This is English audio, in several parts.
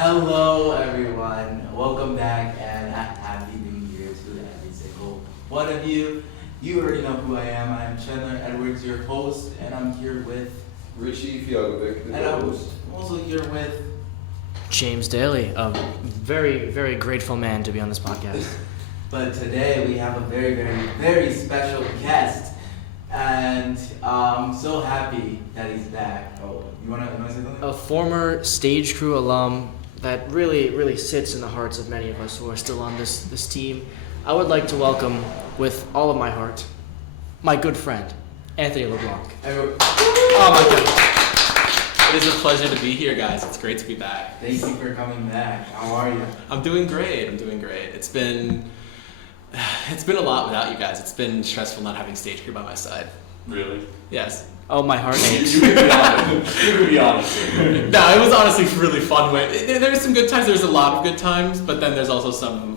Hello everyone, welcome back and happy new year to every single one of you. You already know who I am. I am Chandler Edwards, your host, and I'm here with Richie Fiogovic, and I'm also here with James Daly, a very, very grateful man to be on this podcast. But today we have a very, very, very special guest, and I'm so happy that he's back. Oh, you wanna say something? A former stage crew alum that really, really sits in the hearts of many of us who are still on this team. I would like to welcome, with all of my heart, my good friend, Anthony Lablanc. Oh my goodness. It is a pleasure to be here, guys. It's great to be back. Thank you for coming back. How are you? I'm doing great. It's been a lot without you guys. It's been stressful not having stage crew by my side. Really? Yes. Oh, my heart aches. You can be honest. You can be honest. No, it was honestly really fun. There's some good times. There's a lot of good times, but then there's also some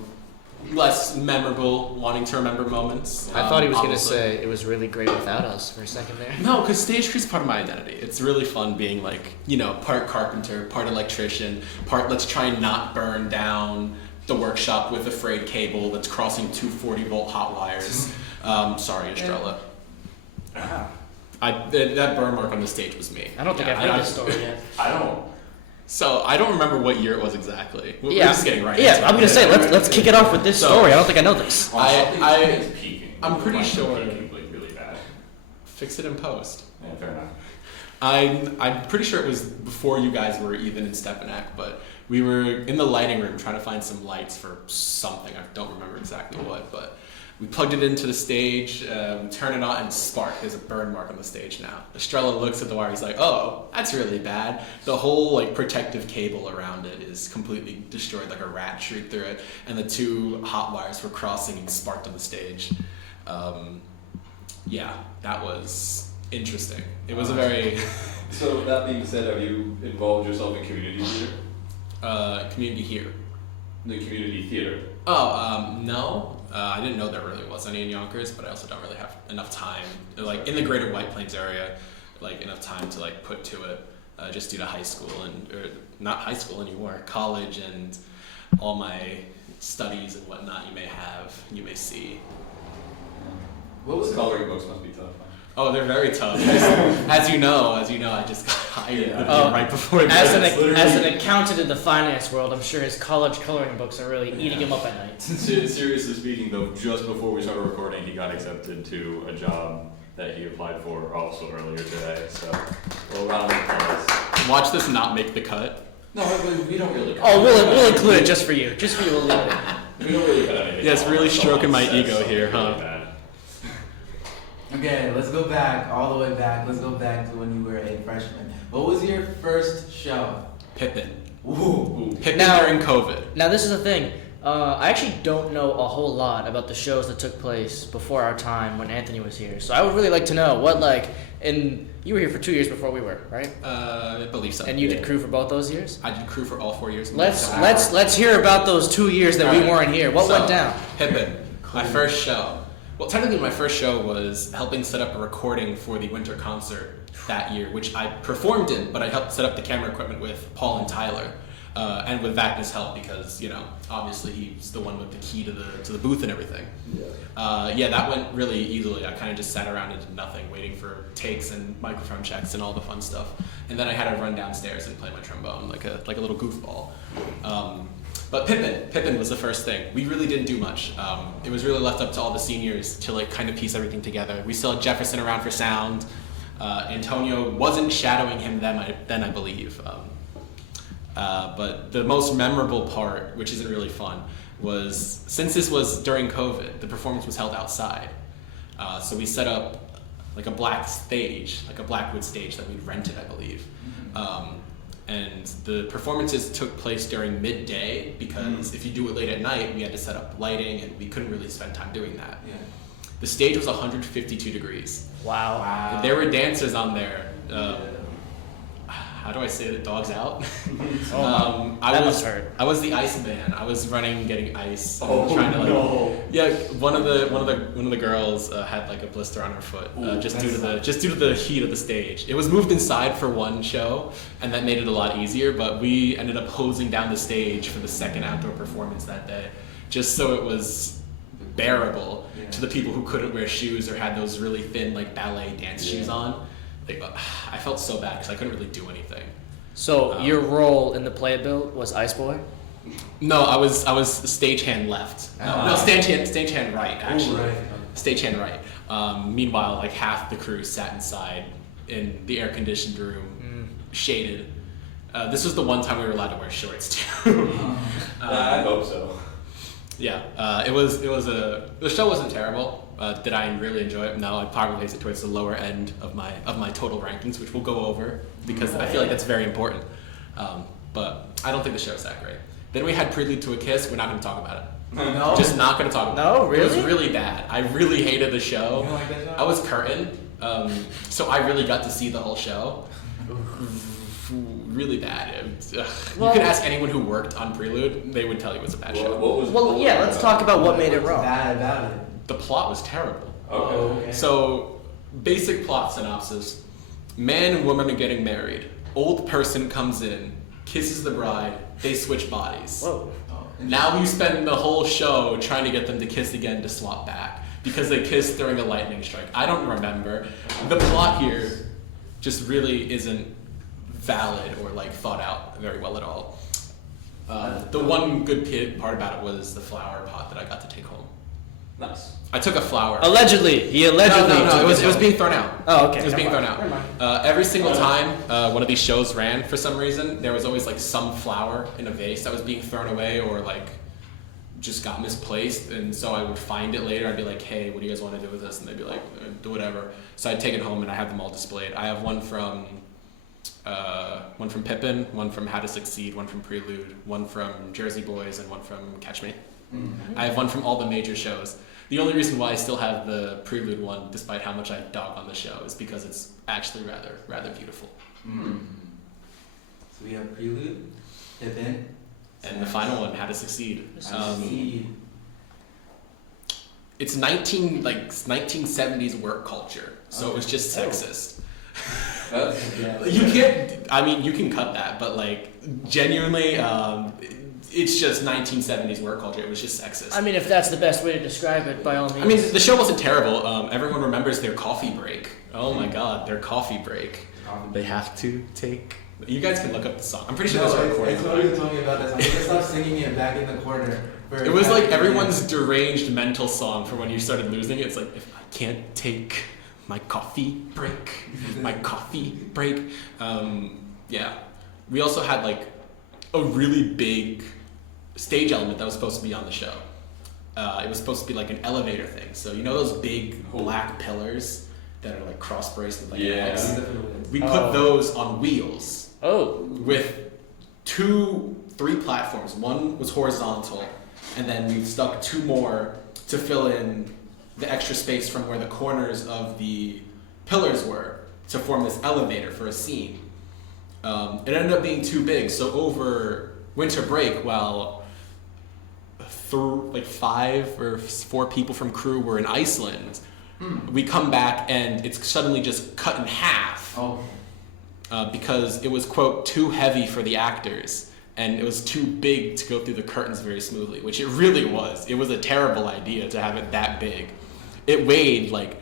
less memorable, wanting to remember moments. I thought he was going to obviously. say it was really great without us for a second there. No, because stage crew's part of my identity. It's really fun being part carpenter, part electrician, part let's try and not burn down the workshop with a frayed cable that's crossing two 40-volt hot wires. Sorry, Estrella. That burn mark on the stage was me. I don't think I've heard this story yet. So I don't remember what year it was exactly. We're Yeah. just getting right. Yeah, into I'm it. going to say, let's kick it off with this story. I don't think I know this. I'm pretty sure. Really bad. Fix it in post. Yeah, fair enough. I'm pretty sure it was before you guys were even in Stepanak, but we were in the lighting room trying to find some lights for something. I don't remember exactly what, but we plugged it into the stage, turn it on, and spark. There's a burn mark on the stage now. Estrella looks at the wire. He's like, "Oh, that's really bad." The whole protective cable around it is completely destroyed, like a rat chewed through it, and the two hot wires were crossing and sparked on the stage. Yeah, that was interesting. It was a very So that being said, have you involved yourself in community theater? community here. The community theater. No. I didn't know there really was any in Yonkers, but I also don't really have enough time, in the greater White Plains area, enough time to put to it, just due to high school or not high school anymore, college and all my studies and whatnot you may see. What was coloring books must be tough. Huh? Oh, they're very tough. As you know, I just got hired right before As this. an accountant in the finance world, I'm sure his college coloring books are really eating him up at night. Seriously speaking, though, just before we started recording, he got accepted to a job that he applied for also earlier today. So, well, round of applause. Watch this not make the cut. No, we don't really. Oh, we'll include it just for you. Just for you, we'll leave it. We don't really cut anything. Yeah, it's really off. stroking my Someone ego says here, something huh? really bad. Okay, let's go back, all the way back. Let's go back to when you were a freshman. What was your first show? Pippin. Ooh. Pippin Now- during COVID. Now, this is the thing. I actually don't know a whole lot about the shows that took place before our time when Anthony was here. So I would really like to know what, and you were here for 2 years before we were, right? I believe so. And you did crew for both those years? I did crew for all 4 years. Let's hear about those 2 years that we Alright. weren't here. What went down? Pippin, my first show. Well, technically my first show was helping set up a recording for the winter concert that year, which I performed in, but I helped set up the camera equipment with Paul and Tyler, and with Vagna's help because, obviously he's the one with the key to the booth and everything. Yeah, that went really easily. I kind of just sat around and did nothing, waiting for takes and microphone checks and all the fun stuff. And then I had to run downstairs and play my trombone like a little goofball. But Pippin was the first thing. We really didn't do much. It was really left up to all the seniors to kind of piece everything together. We still had Jefferson around for sound. Antonio wasn't shadowing him then I believe. But the most memorable part, which isn't really fun, was since this was during COVID, the performance was held outside. So we set up a black stage, a blackwood stage that we'd rented, I believe. And the performances took place during midday because if you do it late at night, we had to set up lighting and we couldn't really spend time doing that. Yeah. The stage was 152 degrees. Wow. There were dancers on there. how do I say it? Dogs out. That must hurt. I was the ice man. I was running, getting ice, Oh, trying to like. no. Yeah, one of the girls had like a blister on her foot just due to the heat of the stage. It was moved inside for one show, and that made it a lot easier. But we ended up hosing down the stage for the second outdoor performance that day, just so it was bearable to the people who couldn't wear shoes or had those really thin like ballet dance shoes on. Like, I felt so bad because I couldn't really do anything. So your role in the playbill was Ice Boy? No, I was stagehand left. No, stagehand right actually. Oh, right. Stagehand right. Meanwhile, like half the crew sat inside in the air-conditioned room, shaded. This was the one time we were allowed to wear shorts too. I hope so. Yeah, the show wasn't terrible. Did I really enjoy it? No, I'd probably place it towards the lower end of my total rankings, which we'll go over because I feel like that's very important. But I don't think the show's that great. Then we had Prelude to a Kiss. We're not going to talk about it. No. Just not going to talk about it. No, really? It was really bad. I really hated the show. You don't like that show? I was curtain, so I really got to see the whole show. Really bad. You can ask anyone who worked on Prelude; they would tell you it was a bad show. Let's talk about what made it What's wrong. bad about it? The plot was terrible. Okay. Oh, okay. So, basic plot synopsis: man and woman are getting married. Old person comes in, kisses the bride. They switch bodies. Whoa. Now you spend the whole show trying to get them to kiss again to swap back because they kissed during a lightning strike. I don't remember. The plot here just really isn't valid or like thought out very well at all. The one good part about it was the flower pot that I got to take home. Nice. I took a flower. Allegedly. He allegedly. No, took it was being thrown out. Oh, okay. It was being thrown out. Every single time one of these shows ran, for some reason, there was always like some flower in a vase that was being thrown away or like just got misplaced. And so I would find it later. I'd be like, hey, what do you guys want to do with this? And they'd be like, do whatever. So I'd take it home and I have them all displayed. I have one from Pippin, one from How to Succeed, one from Prelude, one from Jersey Boys, and one from Catch Me. Mm-hmm. I have one from all the major shows. The only reason why I still have the Prelude one, despite how much I dog on the show, is because it's actually rather beautiful. Mm. So we have Prelude, Pippin, And the final one, How to Succeed. Succeed. It's 1970s work culture, so it was just sexist. You can cut that, but like genuinely, it's just 1970s work culture. It was just sexist. I mean, if that's the best way to describe it, by all means. I mean, the show wasn't terrible. Everyone remembers their coffee break. Oh my God, their coffee break. They have to take. You guys can look up the song. I'm pretty sure there's a recording. It's what you told me about that song. You just stop singing it back in the corner. It was like everyone's deranged mental song for when you started losing it. It's like, if I can't take my coffee break, my coffee break. Yeah. We also had like a really big stage element that was supposed to be on the show. It was supposed to be like an elevator thing. So you know those big black pillars that are like cross braced with like legs? We put those on wheels. Oh. With 3 platforms. One was horizontal, and then we stuck 2 more to fill in the extra space from where the corners of the pillars were to form this elevator for a scene. It ended up being too big, so over winter break, while 5 or 4 people from crew were in Iceland, we come back and it's suddenly just cut in half. Because it was, quote, too heavy for the actors, and it was too big to go through the curtains very smoothly, which it really was. It was a terrible idea to have it that big. It weighed like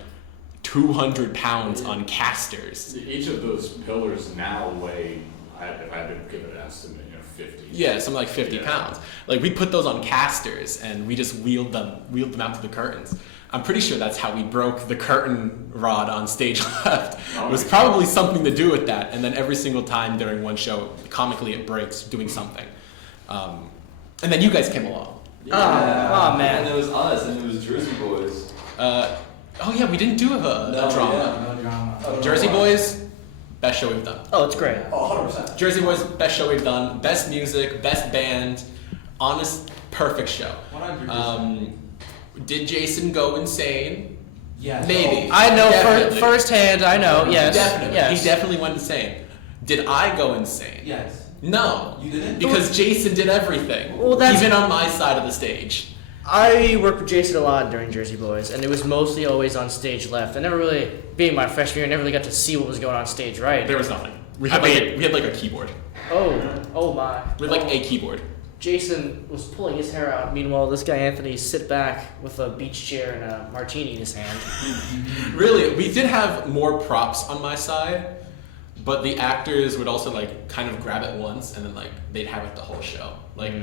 200 pounds on casters. Each of those pillars now weigh, if I had to give an estimate, 50. Yeah, something like 50 pounds. Like, we put those on casters and we just wheeled them out to the curtains. I'm pretty sure that's how we broke the curtain rod on stage left. It was probably something to do with that. And then every single time during one show, comically it breaks doing something. And then you guys came along. Oh, man. And it was us, and it was Jersey Boys. Oh yeah, we didn't do a drama. No drama. Jersey Boys, best show we've done. Oh, it's great. 100%. Jersey Boys, best show we've done. Best music, best band, honest, perfect show. 100%. Did Jason go insane? Yeah. Maybe. I know Definitely. firsthand. I know. Yes. Definitely. Yes. He definitely went insane. Did I go insane? Yes. No. You didn't? Because Jason did everything. Well, that's- even on my side of the stage. I worked with Jason a lot during Jersey Boys, and it was mostly always on stage left. I never really, being my freshman year, I never really got to see what was going on stage right. There was nothing. We had like a keyboard. Oh my. We had like a keyboard. Jason was pulling his hair out. Meanwhile, this guy Anthony sit back with a beach chair and a martini in his hand. Really, we did have more props on my side, but the actors would also like kind of grab it once and then like they'd have it the whole show. Like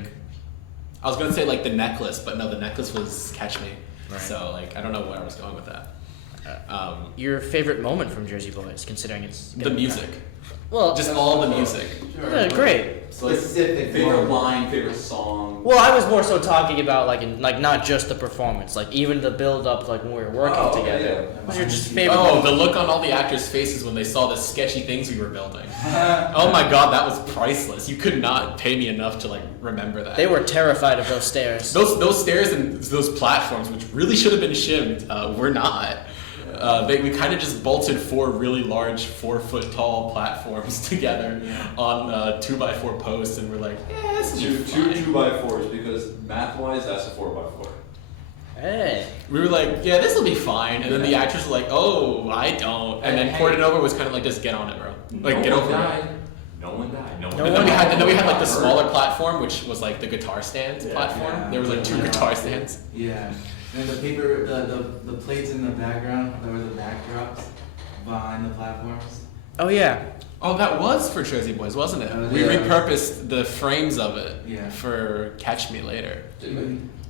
I was gonna say like the necklace, but no, the necklace was Catch Me. Right. So like I don't know where I was going with that. Your favorite moment from Jersey Boys, considering it's The music, Well, just all the music. yeah, great. Specific favorite moment. line, favorite song. Well, I was more so talking about like not just the performance, like even the build up, like when we were working together. Yeah. What was your just favorite? Oh, the look on all the actors' faces when they saw the sketchy things we were building. Oh my god, that was priceless. You could not pay me enough to like remember that. They were terrified of those stairs. Those stairs and those platforms, which really should have been shimmed, were not. We kind of just bolted 4 really large 4-foot tall platforms together on 2x4 posts, and we're like, yeah, this is Two fine. 2x4s because math-wise, that's a 4x4. Hey. We were like, yeah, this will be fine, and then the actors were like, oh, I don't, and then Portanova was kind of like, just get on it, bro. Like, get over it. No one died. No one No And died. then we had like the smaller platform, which was like the guitar stand platform. Yeah. There was like 2 guitar stands. Yeah. And the paper, the plates in the background, there were the backdrops behind the platforms. Oh yeah. Oh, that was for Jersey Boys, wasn't it? Oh, We yeah. repurposed the frames of it Yeah. for Catch Me Later.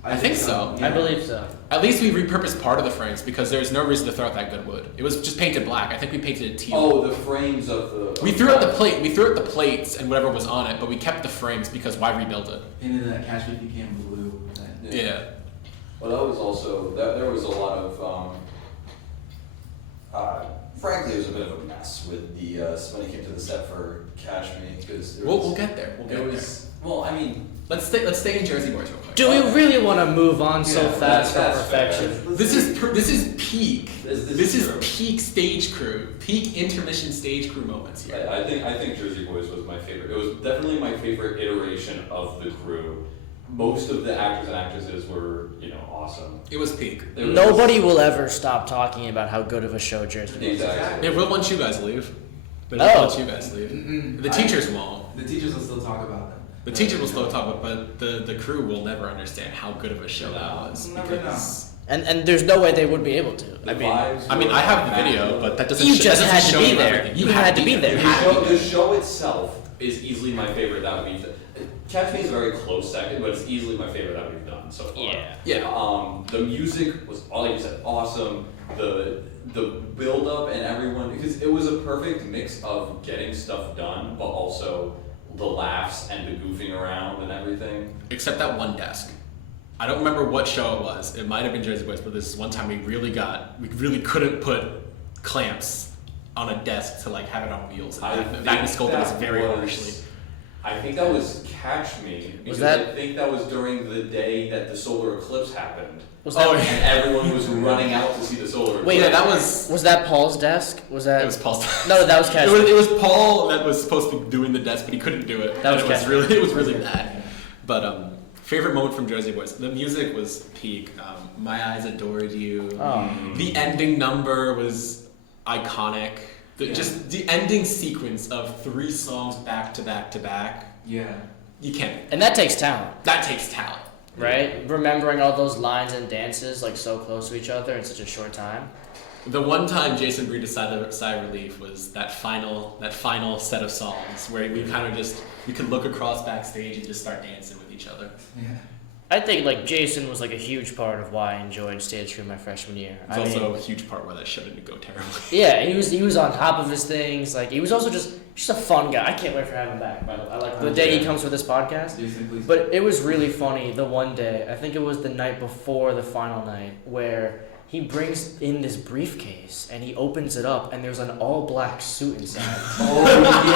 I think so. I believe so. At least we repurposed part of the frames because there's no reason to throw out that good wood. It was just painted black. I think we painted it teal. Oh, the frames of the. We threw out the plate. We threw out the plates and whatever was on it, but we kept the frames because why rebuild it? Painted that Catch Me If You Can blue. Yeah. Well, that was also there was a lot of. Frankly, it was a bit of a mess with the when it came to the set for Catch Me because We'll get there. We'll get It there. was well, I mean. Let's stay in Jersey Boys real quick. Do we really want to move on so Yeah, fast for that's fair. perfection? This is peak. This is true. peak stage crew, peak intermission stage crew moments here. I think Jersey Boys was my favorite. It was definitely my favorite iteration of the crew. Most of the actors and actresses were, awesome. It was peak. There was- Nobody will ever stop talking about how good of a show Jersey Boys is. Exactly. It will once you guys leave. But Oh. it will once you guys leave. Mm-mm. The teachers won't. The teachers will still talk about them. The teachers will still talk about, but the crew will never understand how good of a show that was. We'll never because- And there's no way they would be able to. The I mean, vibes I mean, were I have the video, immaculate. but that doesn't. You that just doesn't had to show be you there. everything. You had to be there. You The had to show, be the show itself is easily my favorite that we've done. Catch Me is a very close second, but it's easily my favorite that we've done so far. Yeah. The music was, all you said, awesome. The build up and everyone, because it was a perfect mix of getting stuff done, but also the laughs and the goofing around and everything. Except that one desk. I don't remember what show it was. It might have been Jersey Boys, but this is one time we really couldn't put clamps on a desk to like have it on wheels. That was scolded us very harshly. I think that was Catch Me, because that- I think that was during the day that the solar eclipse happened. Was that, Oh, And everyone was running out to see the solar eclipse. Wait, Yeah, that was. was that Paul's desk? Was that? It was Paul's. No, that was Catch It was, Me. it was Paul that was supposed to be doing the desk, but he couldn't do it. That And was it was really bad. But favorite moment from Jersey Boys. The music was peak. My Eyes Adored You. Oh. The ending number was iconic. Just the ending sequence of 3 songs back to back to back. Yeah. You can't. And that takes talent, That takes talent. right? Remembering all those lines and dances like so close to each other in such a short time. The one time Jason breathed a sigh of relief was that final set of songs where we kind of we could look across backstage and just start dancing with each other. Yeah. I think like Jason was like a huge part of why I enjoyed stage crew my freshman year. It's also a huge part why that show didn't go terribly. Yeah, he was on top of his things. Like he was also just a fun guy. I can't wait for having him back. By the way, I like the day he comes for this podcast. Jason, please. But it was really funny the one day. I think it was the night before the final night where he brings in this briefcase and he opens it up and there's an all black suit inside. Oh,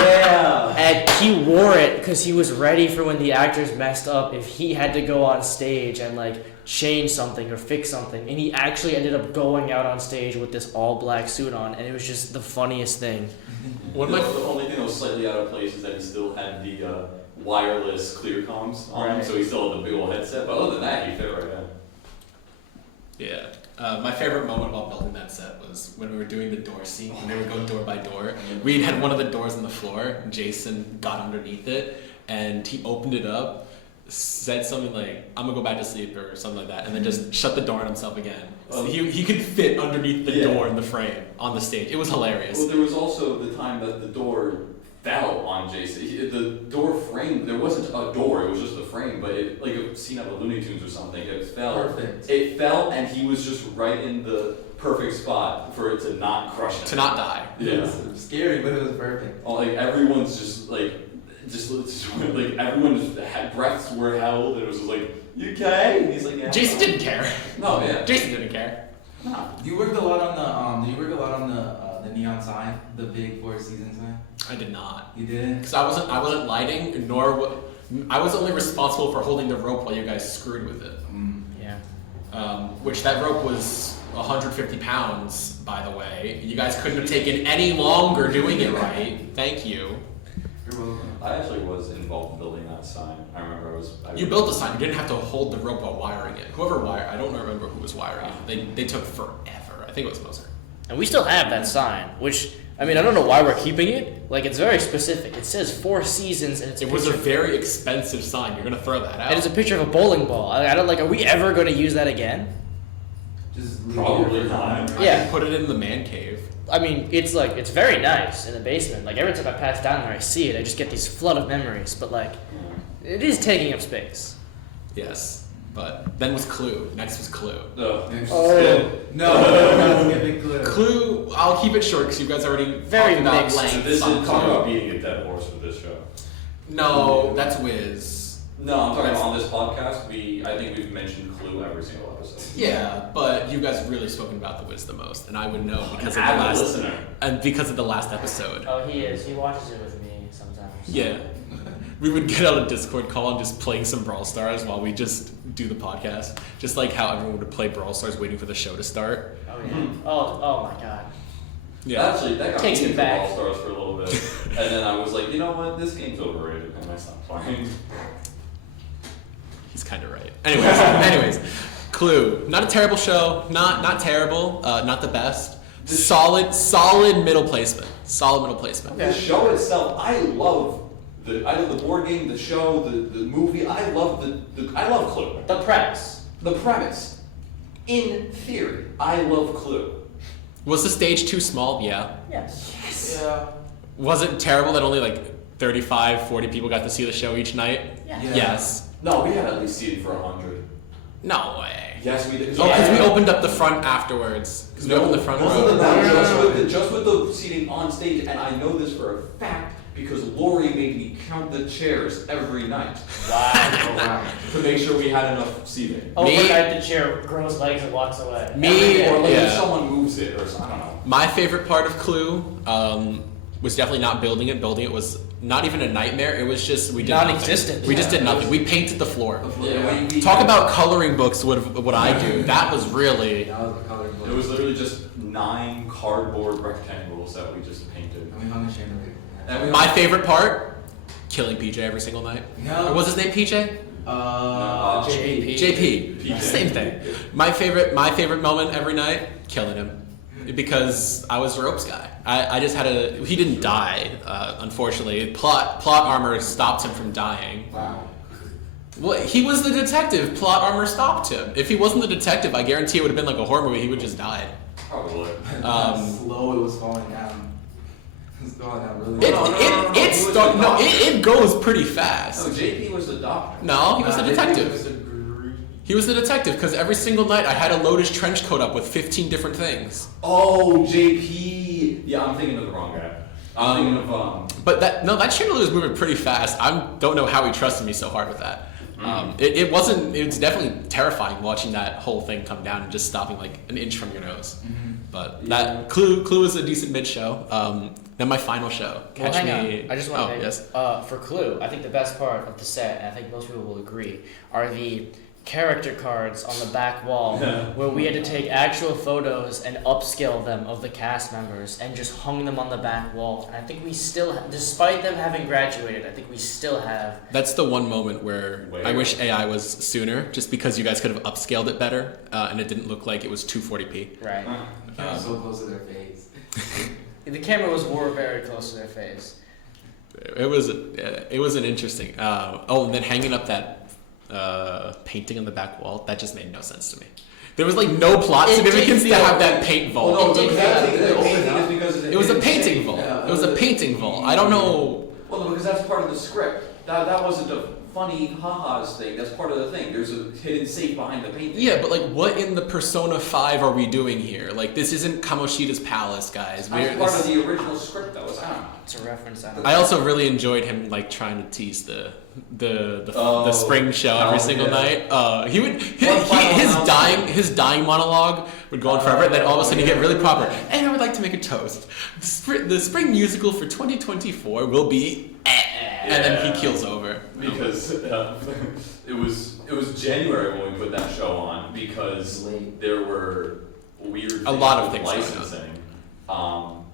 yeah! And he wore it because he was ready for when the actors messed up if he had to go on stage and like change something or fix something. And he actually ended up going out on stage with this all black suit on, and it was just the funniest thing. The only thing that was slightly out of place is that he still had the wireless clear comms on him, Right. so he still had the big old headset. But other than that, he fit right in. Yeah. My favorite moment while building that set was when we were doing the door scene, when they would go door by door. We had one of the doors on the floor, and Jason got underneath it, and he opened it up, said something like, "I'm gonna go back to sleep," or something like that, and then just shut the door on himself again. So he could fit underneath the door in the frame on the stage. It was hilarious. Well, there was also the time that the door fell on Jason. The door frame, there wasn't a door, it was just a frame, but it, like a scene out of Looney Tunes or something, it fell. Perfect. It fell and he was just right in the perfect spot for it to not crush him. To not die. Yeah. It was scary, but it was perfect. Oh, like everyone's just like everyone just had breaths were held and it was just like, "You okay?" And he's like, "Yeah." Jason didn't care. No, yeah. Jason didn't care. No. You worked a lot on the. You worked a lot on the neon sign, the big Four Seasons sign. I did not. You didn't. Because I wasn't lighting, I was only responsible for holding the rope while you guys screwed with it. Yeah. Which that rope was 150 pounds, by the way. You guys couldn't have taken any longer doing it right. Thank you. You're welcome. I actually was involved in building that sign. I remember You built the sign. You didn't have to hold the rope while wiring it. Whoever wired, I don't remember who was wiring it. They took forever. I think it was Moser. And we still have that sign, which, I mean, I don't know why we're keeping it. Like, it's very specific. It says Four Seasons, and It was a very expensive sign. You're gonna throw that out. and it's a picture of a bowling ball. I don't like. Are we ever going to use that again? Just leave Probably it for not. time. Yeah. Put it in the man cave. I mean, it's like it's very nice in the basement. Like every time I pass down there, I see it. I just get these flood of memories. But like, it is taking up space. Yes. But then was Clue. Next was Clue. Oh. No, not skipping Clue. Clue, I'll keep it short because you guys already Very talked about mixed. length. This is on talking Clue. about beating a dead horse with this show. No, that's Wiz. No, I'm talking about on this podcast. I think we've mentioned Clue every single episode. Yeah, but you guys have really spoken about the Wiz the most, and I would know because of the Avid last listener. and because of the last episode. Oh, he is. He watches it with me sometimes. Yeah. We would get on a Discord call and just playing some Brawl Stars while we just do the podcast. Just like how everyone would play Brawl Stars waiting for the show to start. Oh yeah. Oh my God. Yeah. Actually, that got Takes me me into back. All Stars for a little bit, and then I was like, you know what, this game's overrated, and I stopped playing. He's kind of right. Anyways, Clue. Not a terrible show. Not terrible. Not the best. Solid middle placement. Solid middle placement. The show itself, I love the board game, the show, the movie. I love I love Clue. The premise. The premise, in theory, I love Clue. Was the stage too small? Yeah. Yes. Yeah. Was it terrible that only like 35, 40 people got to see the show each night? Yeah. Yeah. Yes. No, we had at least seating for 100. No way. Yes, we did. Oh, because we opened up the front afterwards. Because we opened the front wasn't row. that just with the seating on stage, and I know this for a fact because Lori made me count the chairs every night Wow. Oh wow. to make sure we had enough seating. Overnight, the chair grows legs and walks away. Me, Or like if yeah. someone moves it, or I don't know. My favorite part of Clue was definitely not building it. Building it was not even a nightmare. It was just we did Non-existent. nothing. We just did Yeah. nothing. We painted the floor. Yeah. Talk about coloring books. What I do. That was really. That was the color book. It was literally just 9 cardboard rectangles that we just painted. And we hung a chandelier. And we My favorite part, killing PJ every single night. No. Or was his name PJ? No. JP. JP. PJ. Same thing. My favorite moment every night, killing him. Because I was the ropes guy. I just had he didn't die, unfortunately. Plot armor stopped him from dying. Wow. Well, he was the detective. Plot armor stopped him. If he wasn't the detective, I guarantee it would have been like a horror movie. He would just died. Probably. How slow it was falling down. It was going down really It goes pretty fast. No, JP was the doctor. No, he was the JP detective. was the guru. He was the detective because every single night I had a Lotus trench coat up with 15 different things. Oh, JP. Yeah, I'm thinking of the wrong guy. I'm thinking of But that chandelier was moving pretty fast. I don't know how he trusted me so hard with that. It was definitely terrifying watching that whole thing come down and just stopping like an inch from your nose. But that Clue was a decent mid show. Then my final show. Well, Catch hang Me. on. I just want to yes. for Clue, I think the best part of the set, and I think most people will agree, are the character cards on the back wall where we had to take actual photos and upscale them of the cast members and just hung them on the back wall. And I think we still, despite them having graduated, I think we still have. That's the one moment where I wish AI was sooner, just because you guys could have upscaled it better, and it didn't look like it was 240p. Right. So close to their face. The camera was more very close to their face. It was an interesting. And then hanging up that painting on the back wall, that just made no sense to me. There was like no plot significance to have that paint vault. Well, no, It did it It was a painting vault. It was a painting vault. I don't know. Well, no, because that's part of the script. That wasn't a funny ha-has thing. That's part of the thing. There's a hidden safe behind the painting. Yeah, but like, what in the Persona 5 are we doing here? Like, this isn't Kamoshida's palace, guys. That's part of the original script, though. It's a reference. I also really enjoyed him like trying to tease the spring show every single night. He would his dying monologue would go on forever, and then all of a sudden he'd get really proper. And I would like to make a toast. The spring musical for 2024 will be, and then he keels over because it was January when we put that show on because there were weird a lot of with things licensing. Well,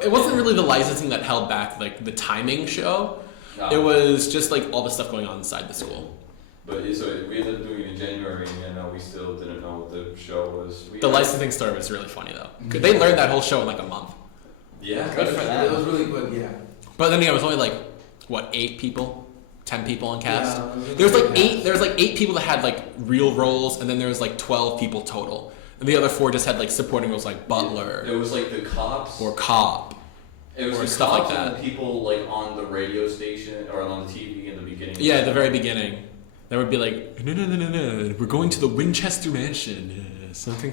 it wasn't really the licensing that held back like the timing show. No. It was just like all the stuff going on inside the school. But so we ended up doing it in January, and we still didn't know what the show was. The licensing story was really funny though. They learned that whole show in like a month. Yeah, Good for them. It was really good, yeah. But then it was only like what 8 people, 10 people on cast. Yeah, There was like 8 people that had like real roles, and then there was like 12 people total. And the other 4 just had like supporting roles like butler It was like the cops or cop. It was or the stuff cops like and that. the people like on the radio station or on the TV in the beginning. Yeah, at the very beginning. There would be like, no, we're going to the Winchester Mansion. Something.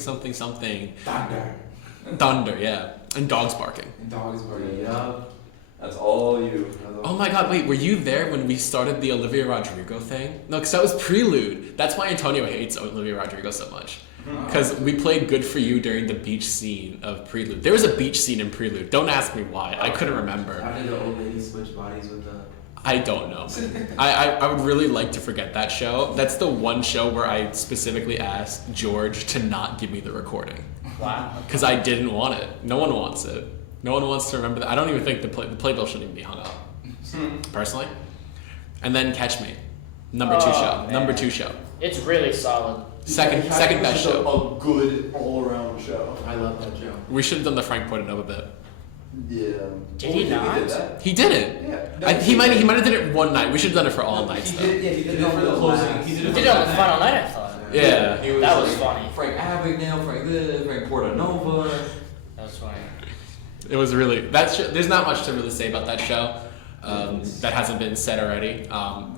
Thunder, yeah. And dogs barking. And dogs barking, yeah. That's all you. Oh my god, wait, were you there when we started the Olivia Rodrigo thing? No, because that was Prelude. That's why Antonio hates Olivia Rodrigo so much. Because we played Good For You during the beach scene of Prelude. There was a beach scene in Prelude. Don't ask me why. I couldn't remember. How did the old lady switch bodies with the... I don't know. I would really like to forget that show. That's the one show where I specifically asked George to not give me the recording. Wow. Because I didn't want it. No one wants it. No one wants to remember that. I don't even think the playbill shouldn't even be hung up. Personally. And then Catch Me. Number 2 show. Man. Number 2 show. It's really solid. Second best show. A good all-around show. I love that show. We should have done the Frank Portanova bit. Yeah. Did he not? Did that. He did it. Yeah. He might have did it one night. We should have done it for all nights He though. did it for the closing. He did it on the final night, I thought. Yeah. That was funny. Frank Abagnale, Frank Portanova. That was funny. It was really there's not much to really say about that show. That hasn't been said already.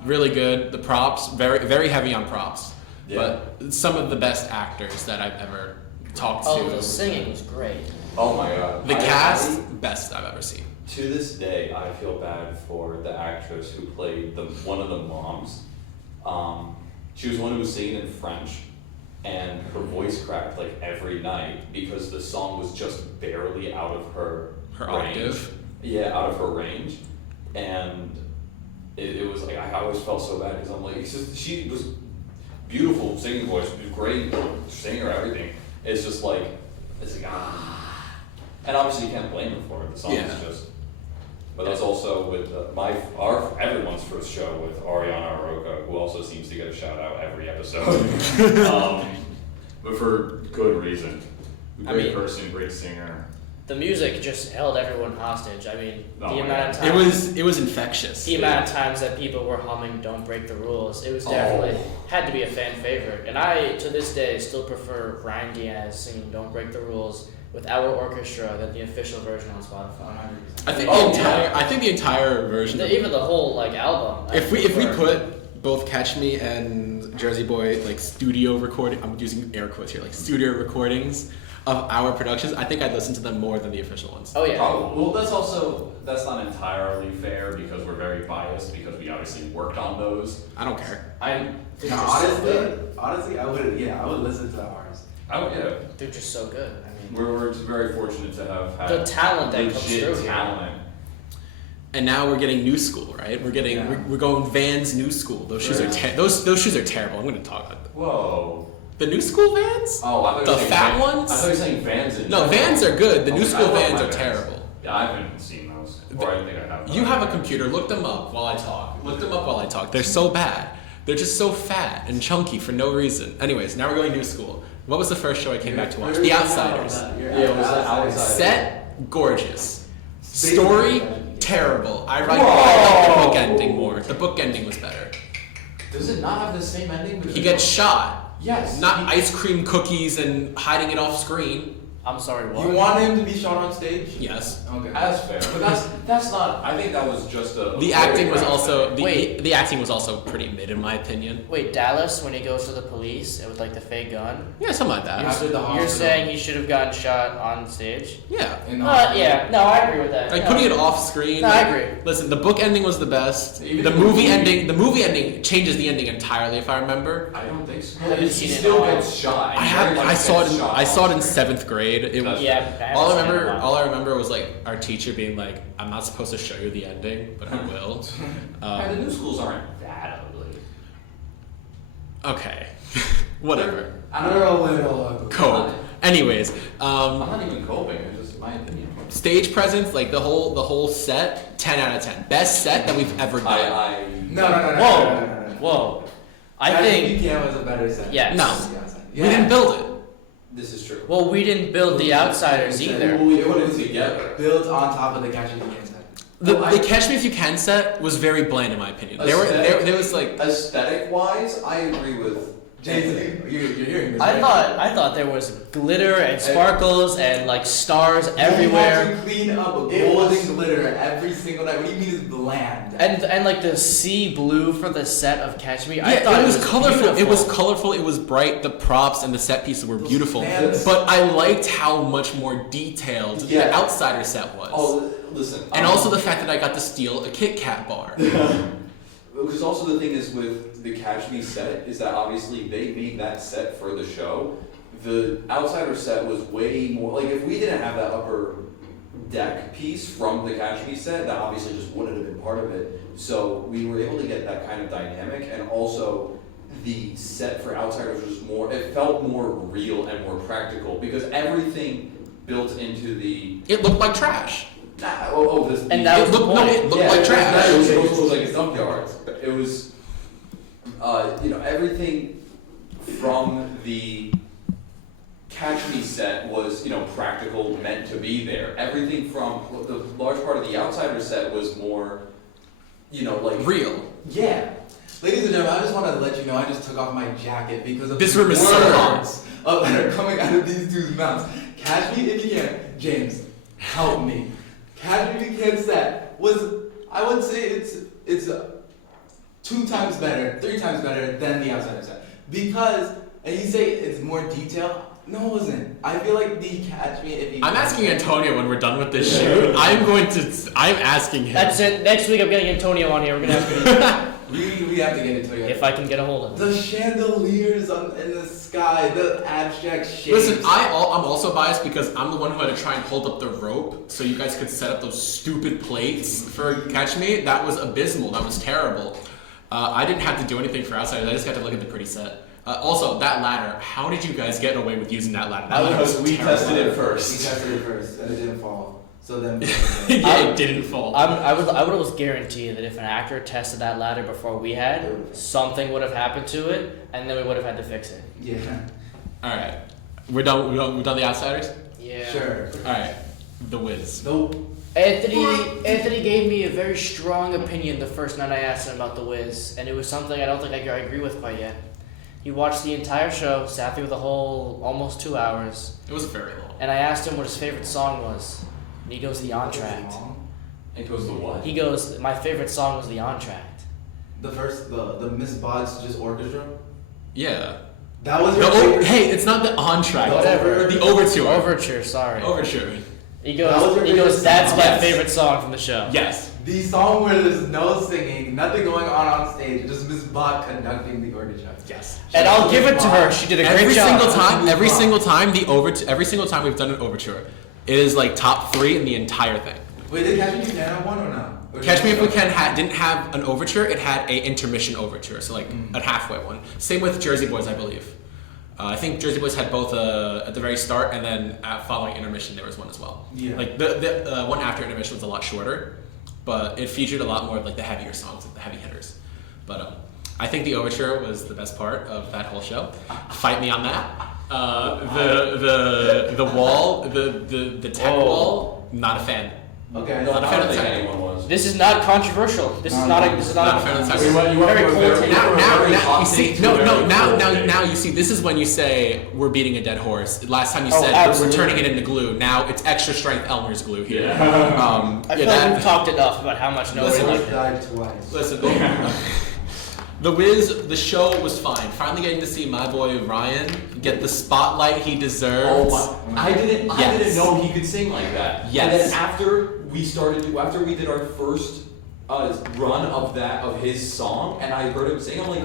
Really good. The props, very very heavy on props. Yeah. But some of the best actors that I've ever talked Oh, to. the singing was great. Oh my god. The cast, best I've ever seen. To this day, I feel bad for the actress who played one of the moms. She was one who was singing in French, and her voice cracked like every night because the song was just barely out of her range. Octave. Yeah, out of her range, and it was like I always felt so bad because I'm like, she was beautiful singing voice, great singer, everything. It's just like and obviously you can't blame her for it. The song is just. But that's also with everyone's first show with Ariana Aroca, who also seems to get a shout out every episode. But for good reason. Great person, great singer. The music just held everyone hostage. I mean, the amount of It times was infectious. the amount of times that people were humming "Don't Break the Rules," it was definitely had to be a fan favorite. And I, to this day, still prefer Ryan Diaz singing "Don't Break the Rules" with our orchestra than the official version on Spotify. I think the entire version. Even the whole album. If we put both Catch Me and Jersey Boy studio recording, I'm using air quotes here, studio recordings of our productions, I think I'd listen to them more than the official ones. Oh yeah. Well, that's not entirely fair because we're very biased because we obviously worked on those. I don't care. Honestly, I would listen to ours. Oh yeah. They're just so good. I mean, We're just very fortunate to have had the talent that comes legit through. talent. and now we're getting New School, right? We're going Vans New School. Those shoes are those shoes are terrible. I'm going to talk about them. Whoa. The New School Vans? Oh, I thought you The were saying fat Vans. ones? I thought you were saying Vans. No, Vans are good. The New I School love Vans my are Vans. terrible. Yeah, I haven't seen those. Or I think I have. You have a computer. Look them up while I talk. They're so bad. They're just so fat and chunky for no reason. Anyways, now we're going New School. What was the first show I came back to watch? The Outsiders. Yeah, it was the Outsiders. Set, gorgeous. Story, terrible. I like the book ending more. The book ending was better. Does it not have the same ending? He gets shot. Yes. Not ice cream cookies and hiding it off screen. I'm sorry, what? You want him to be shot on stage? Yes. Okay. That's fair. But that's not. I think that was just a. The acting was choreographed also thing. the acting was also pretty mid in my opinion. Wait, Dallas, when he goes to the police with like the fake gun, Yeah, something like that. After the hospital. you're saying he should have gotten shot on stage? Yeah. In the Yeah, no, I agree with that. Like No. putting it off screen. No, I agree. Listen, the book ending was the best. Even The the movie movie- ending changes the ending entirely, if I remember. I don't think so. I haven't He seen it still in a while. gets shot. I saw it in 7th grade. It was, Yeah, I haven't seen it in a while. all I remember was like our teacher being like, "I'm not supposed to show you the ending, but I will." The new schools aren't that ugly. Okay, whatever. They're a little ugly. Cope. Anyways, I'm not even coping. It's just my opinion. stage presence, like the whole set, 10 out of 10. Best set that we've ever done. No. Whoa. I think. BTM was a better set. Yes. No. Yeah. We didn't build it. This is true. Well, we didn't build the Outsiders either. We Put put it it together. built on top of the Catch Me If You Can set. The Catch Me If You Can set was very bland in my opinion. There was like aesthetic wise, I agree with Jason, you're hearing this. I right? thought there was glitter and sparkles and like stars You everywhere. have to clean up a It golden was- glitter every single night. What do you mean it's bland? And like the sea blue for the set of Catch Me. I yeah, thought it was colorful. beautiful. It was colorful. It was bright. The props and the set pieces were Those beautiful. fans- But I liked how much more detailed the Yeah. Outsider set was. Oh, listen. And also the fact that I got to steal a Kit Kat bar. Because also the thing is with the Catch Me set is that obviously they made that set for the show. The Outsider set was way more like if we didn't have that upper deck piece from the Catch Me set, that obviously just wouldn't have been part of it. So we were able to get that kind of dynamic, and also the set for Outsiders was more. It felt more real and more practical because everything built into the. It looked like trash. This. And that was the point. It looked like trash. It was supposed to look like a dump yard. It was, everything from the Catch Me set was, practical, meant to be there. Everything from the large part of the Outsider set was more, like Real. Yeah. Ladies and gentlemen, I just want to let you know I just took off my jacket because of This the room is so hot. words that are coming out of these dudes' mouths. Catch Me If You Can. James, help me. Catch Me If You Can set was, I would say it's 2 times better, 3 times better than the Outsider set. Because, and you say it's more detailed. No, it wasn't. I feel like the Catch Me If You Can. I'm asking Antonio when we're done with this shoot. I'm asking him. That's it. Next week I'm getting Antonio on here. We're gonna have to We have to get into it. if I can get a hold of him. The chandeliers in the sky, the abstract shapes. Listen, I'm also biased because I'm the one who had to try and hold up the rope so you guys could set up those stupid plates for Catch Me. That was abysmal. That was terrible. I didn't have to do anything for Outsiders. I just got to look at the pretty set. Also, that ladder. How did you guys get away with using that ladder? That ladder was we terrible. tested it We first. tested it first, and it didn't fall. So then. Yeah, it didn't fall. I would almost guarantee that if an actor tested that ladder before we had, something would have happened to it, and then we would have had to fix it. Yeah. All right, we're done. We're done. The Outsiders. Yeah. Sure. All right, The Wiz. Nope. Anthony gave me a very strong opinion the first night I asked him about The Wiz, and it was something I don't think I agree with quite yet. He watched the entire show, sat through the whole almost 2 hours, It was very long. and I asked him what his favorite song was, and he goes, The Entract. It goes to what? He goes, my favorite song was The Entract. The first, the Miss Bot's just orchestra. Yeah. That was your favorite. Hey, it's not the on-track. Whatever. The overture. Overture, sorry. Overture. He That was goes, your favorite that's song? my Yes. favorite song from the show. Yes. The song where there's no singing, nothing going on stage, just Miss Bot conducting the orchestra. Yes. And I'll give it to her, she did a great Every job. single time, every Wow. single time every single time we've done an overture, it is like top 3 in the entire thing. Wait, did Catch Me If You Can have one or no? Catch Me If We Can didn't have an overture. It had a intermission overture, so like a halfway one. Same with Jersey Boys, I believe. I think Jersey Boys had both at the very start, and then following intermission there was one as well. Yeah. Like the one after intermission was a lot shorter, but it featured a lot more of like the heavier songs, like the heavy hitters. But I think the overture was the best part of that whole show. Fight me on that. The wall, the tech wall, not a fan. Okay. No, Not a I fan don't of the think tech. anyone was. This is not controversial. This is not a fan of the tech. very cold take. Now you see. Now you see. This is when you say we're beating a dead horse. Last time you Oh, said we're absolutely. turning it into glue. Now it's extra strength Elmer's glue here. Yeah. I feel like we've talked enough about how much nobody Listen, liked it. Died twice. Listen, The Wiz, the show was fine. Finally getting to see my boy Ryan get the spotlight he deserves. Oh my! I didn't know he could sing like that. Yes. And then after we did our first run of his song, and I heard him sing, I'm like,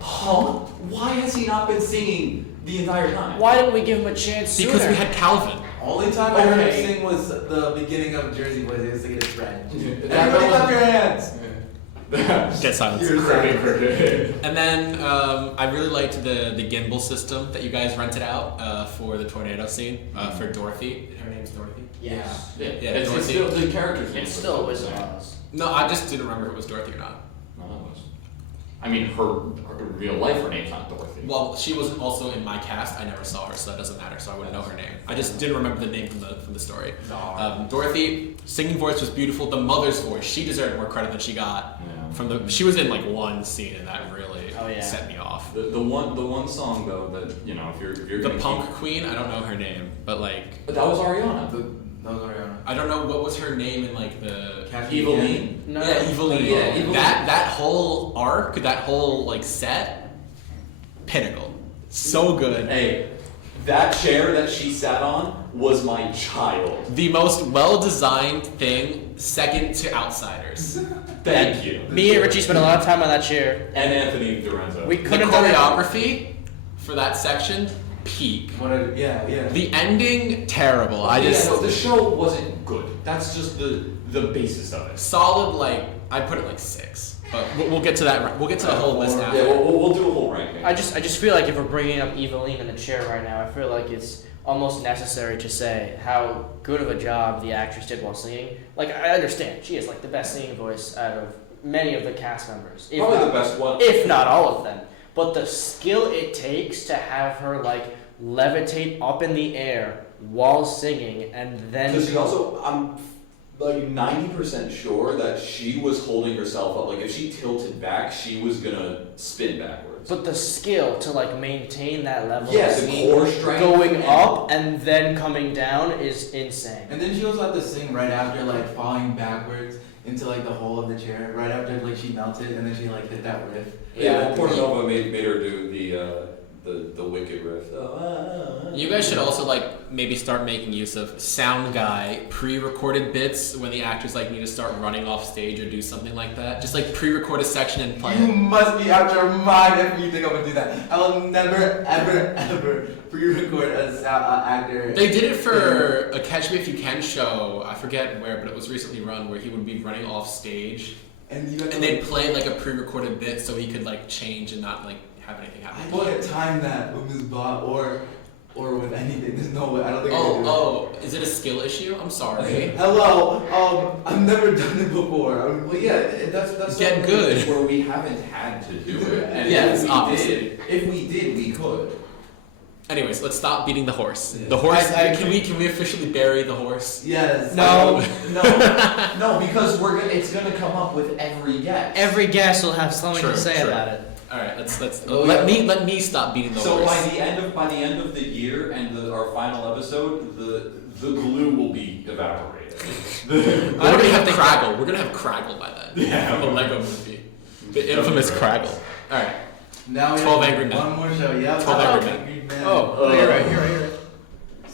huh? Why has he not been singing the entire time? Why didn't we give him a chance sooner? Because we had Calvin. Only time I heard Okay. him sing was the beginning of Jersey Boys. He was singing his friend. That Everybody was- clap your hands. Get silence. You're silent. And then I really liked the gimbal system that you guys rented out for the tornado scene for Dorothy. Her name's Dorothy. Yeah. Yeah, Yeah, it's Dorothy. still the character's name. It's still a Wizard of Oz. No, I just didn't remember if it was Dorothy or not. No, that was. I mean, her real life, her name's not Dorothy. Well, she was also in my cast. I never saw her, so that doesn't matter. So I wouldn't know her name. I just didn't remember the name from the story. Dorothy, singing voice was beautiful. The mother's voice, she deserved more credit than she got. Yeah. She was in like one scene, and that really Oh, yeah. set me off. The one song though that if you're The gonna punk queen, I don't know her name, but like But that was Ariana. That was Ariana. I don't know what was her name in like the Eveline. No. Yeah, Eveline. Yeah, Eveline. That whole arc, that whole like set, pinnacle. So good. Hey, that chair that she sat on was my child. The most well-designed thing, second to Outsiders. Thank you. Me and Richie spent a lot of time on that chair. And Anthony Dorenzo. We The couldn't have done it. choreography for that section, peak. Yeah. The ending, terrible. The show wasn't good. That's just the basis of it. Solid, like I put it like 6, but we'll get to that. We'll get to the whole list after. Yeah, we'll do a whole ranking. I just feel like if we're bringing up Eveline in the chair right now, I feel like it's almost necessary to say how good of a job the actress did while singing. Like, I understand she is like the best singing voice out of many of the cast members, if Probably not, the best one. if not all of them. But the skill it takes to have her like levitate up in the air while singing, and then Because she also, I'm like 90% sure that she was holding herself up. Like if she tilted back, she was gonna spin backwards. but the skill to like maintain that level Yeah, of the singing, core strength going and- up and then coming down is insane. And then she also had to sing right after like falling backwards into like the hole of the chair. Right after like she melted and then she like hit that riff. Yeah, Portanova made her do the wicked riff. You guys should also like maybe start making use of sound guy pre-recorded bits when the actors like need to start running off stage or do something like that. Just like pre-record a section and play You it. must be out your mind if you think I'm gonna do that. I will never, ever pre-record a actor. They did it for a Catch Me If You Can show. I forget where, but it was recently run where he would be running off stage and you have to and they'd play like a pre-recorded bit so he could like change and not like have anything happen. I can't time that with Ms. Bot or with anything. There's no way. I don't think I can do it. Oh, is it a skill issue? I'm sorry. Hello, I've never done it before. Well, yeah, that's Get something good. where we haven't had to do it. And Yes, if we did, we could. Anyways, let's stop beating the horse. Yeah. The horse. I can we officially bury the horse? Yes. No. No, because it's gonna come up with every guess. Every guest will have something True, to say true. about it. All right, let's Oh, let yeah. me stop beating the So horse. by the end of the year and our final episode, the glue will be evaporated. We're gonna have Craggle. We're gonna have Craggle by then. Yeah. From the Lego Movie. The infamous Craggle. All right. Now we 12 have Angry Men. one more show. Yep. 12 Angry Men. Oh, you're right.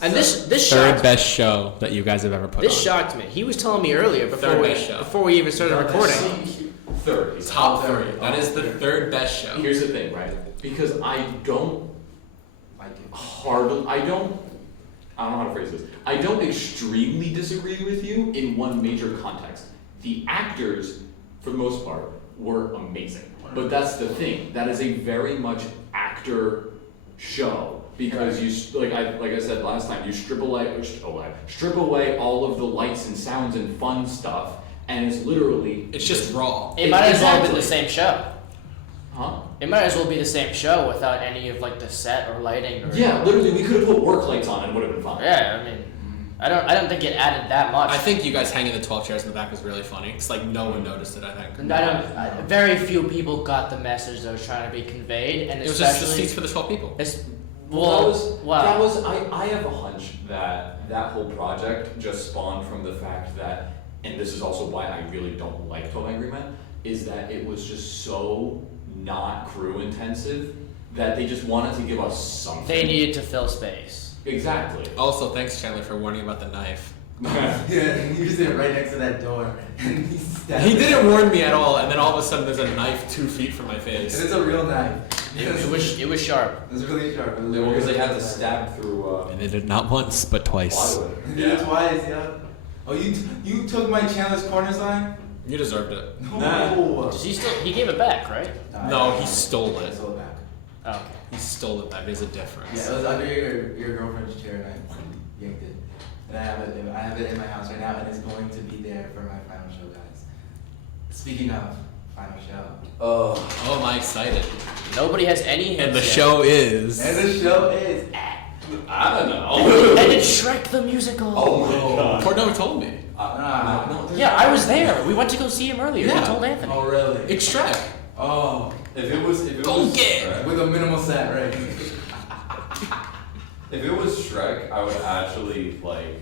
And this shocked best show that you guys have ever put this shocked me. He was telling me earlier Third best show. before we even started recording. Third. Top Third. 3. That is the third best show. Here's the thing, right? Because I don't I don't know how to phrase this. I don't extremely disagree with you in one major context. The actors, for the most part, were amazing. But that's the thing. That is a very much actor show because like I said last time, you strip away all of the lights and sounds and fun stuff, and it's just raw. It might as well have been Exactly. the same show. Huh? It might as well be the same show without any of like the set or lighting. Or, Yeah, literally, we could have put work lights on and it would have been fine. Yeah, I mean, I don't think it added that much. I think you guys hanging the 12 chairs in the back was really funny. It's like no one noticed it, I think. Very few people got the message that was trying to be conveyed, and It was just the especially seats for the 12 people. That was I have a hunch that whole project just spawned from the fact that, and this is also why I really don't like 12 Angry Men, is that it was just so not crew intensive that they just wanted to give us something. They needed to fill space. Exactly. Also, thanks Chandler for warning about the knife. Yeah, he was sitting right next to that door, and he stabbed He it. didn't warn me at all, and then all of a sudden there's a knife 2 feet from my And face. it's a real knife. It was sharp. It was really sharp. It was Because they had to really stab through And they did not once, but twice. plywood. Yeah. Twice, yeah. Oh, you took my Chandler's Corner sign? You deserved it. No. Does he still? He gave it back, right? No, he stole I it. stole it back. Oh, okay. He stole it back. There's a difference. Yeah, it was under your girlfriend's chair, and I yanked it. And I have it in my house right now, and it's going to be there for my final show, guys. Speaking of final show, Oh, am I excited? Nobody has any hints And the yet. show is. and the show is. I don't know. And it's Shrek the musical. Oh my god. Portnoy told me. Yeah, I was there. We went to go see him earlier. Yeah. I told Anthony. Oh really? It's Shrek. Oh, If it was Shrek, with a minimal set, right? if it was Shrek, I would actually like.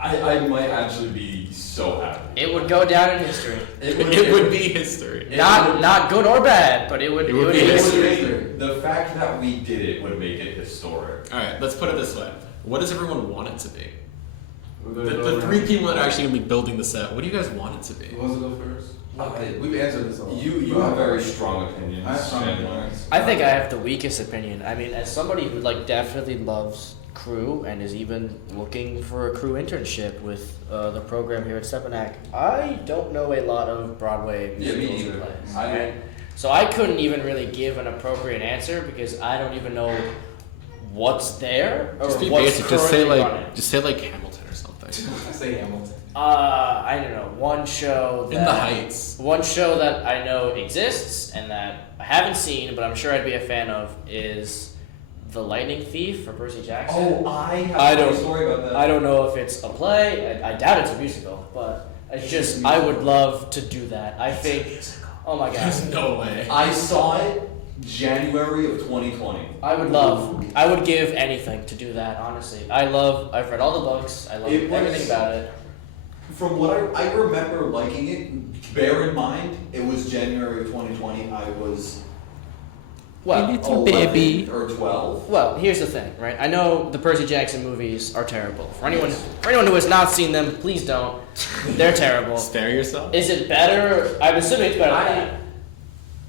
I might actually be so happy. It would go down in history. It would be history. Not good or bad, but it would It be would be history. history. The fact that we did it would make it historic. Alright, let's put it this way. What does everyone want it to be? We're The, gonna go the 3 around. people that are actually going to be building the set, what do you guys want it to be? Who wants to go first? Okay. We've answered this all. You have very strong opinions. I have strong Chandler. opinions. I think I have the weakest opinion. I mean, as somebody who like definitely loves crew and is even looking for a crew internship with the program here at Stepanak, I don't know a lot of Broadway Yeah, me musicals and neither. plays. I right? So I couldn't even really give an appropriate answer because I don't even know what's there or Just be what's basic. Just say currently like, running. just say like Hamilton or something. Say Hamilton. I don't know. One show that In the Heights. One show that I know exists and that I haven't seen, but I'm sure I'd be a fan of is The Lightning Thief for Percy Jackson. Oh, I have I a don't- funny story about that. I don't know if it's a play. I doubt it's a musical, but it's just I would love to do that. I think. Oh my There's god. no way. I saw it January of 2020. I would love. I would give anything to do that. Honestly, I've read all the books. I love It was- everything about it. From what I remember liking it, bear in mind, it was January of 2020. I was Well, 11 or 12. Well, here's the thing, right? I know the Percy Jackson movies are terrible. For anyone who has not seen them, please don't. They're terrible. Spare yourself. Is it better? I'm assuming it's better than that.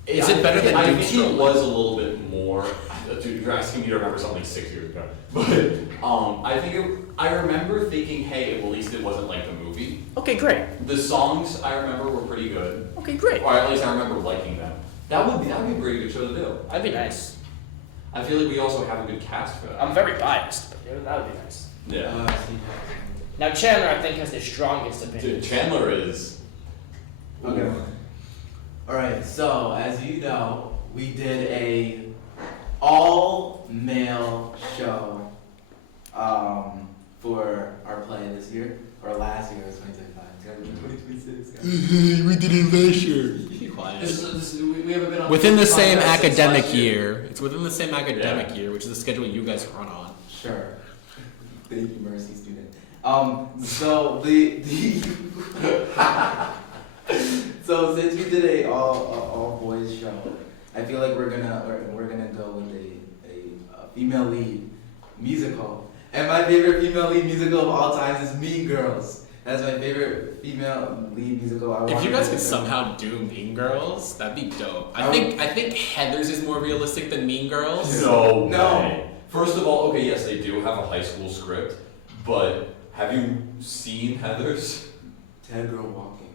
Is it better than I Doom think Patrol? it was a little bit more. Dude, you're asking me to remember something 6 years ago. But I remember thinking, hey, at least it wasn't like the movie. Okay, great. The songs I remember were pretty good, Okay, great. or at least I remember liking them. That would be a pretty good show to do. That'd be nice. I feel like we also have a good cast for that. I'm very biased, but that would be nice. Yeah. Now Chandler, I think, has the strongest opinion. Dude, Chandler is. Okay. Alright, so as you know, we did a all-male show for our play this year, or last year, it was 2025. It's gotta be 2026, guys. We did it last year. Be quiet. We haven't been on Within the same podcast since academic last year. It's within the same academic Yeah. year, which is the schedule you guys run on. Sure. Thank you, Mercy student. So the so since we did a all boys show, I feel like we're gonna go with a female lead musical. And my favorite female lead musical of all time is Mean Girls. That's my favorite female lead musical. If you guys could somehow do Mean Girls, that'd be dope. I think Heather's is more realistic than Mean Girls. No. No. Way. First of all, okay, yes, they do have a high school script, but have you seen Heather's? Dead girl walking.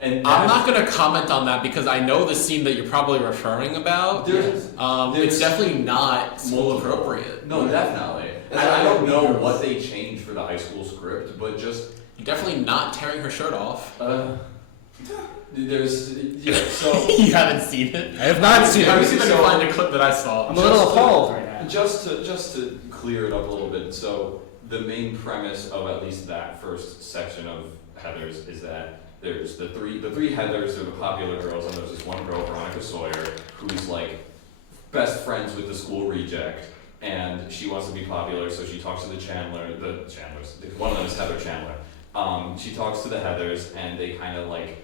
And I'm not gonna comment on that because I know the scene that you're probably referring about. There's It's definitely not school appropriate. No, definitely. I don't know what they changed for the high school script, but just You're definitely not tearing her shirt off. there's so You haven't seen it? I have not seen Have you it. seen the find a clip that I saw? I'm a little appalled right now. just to clear it up a little bit. So the main premise of at least that first section of Heathers is that there's the three Heathers are the popular girls, and there's this one girl, Veronica Sawyer, who's like best friends with the school reject, and she wants to be popular, so she talks to the Chandlers. One of them is Heather Chandler. She talks to the Heathers, and they kind of like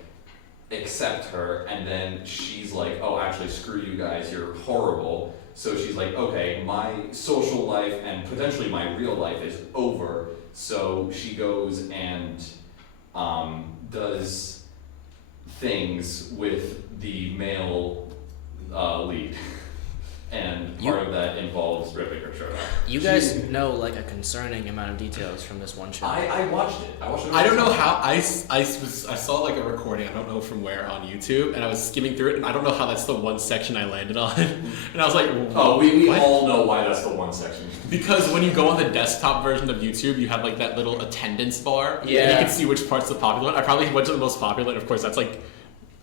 accept her, and then she's like, oh, actually, screw you guys, you're horrible. So she's like, okay, my social life and potentially my real life is over. So she goes and does things with the male lead. And part of that involves ripping her shirt off. You guys know like a concerning amount of details from this one show. I watched it. I don't know how I saw like a recording. I don't know from where on YouTube, and I was skimming through it, and I don't know how that's the one section I landed on. And I was like, oh, we what? all know why that's the one section. Because when you go on the desktop version of YouTube, you have like that little attendance bar. Yeah. And you can see which part's the popular one. I probably went to the most popular, and of course that's like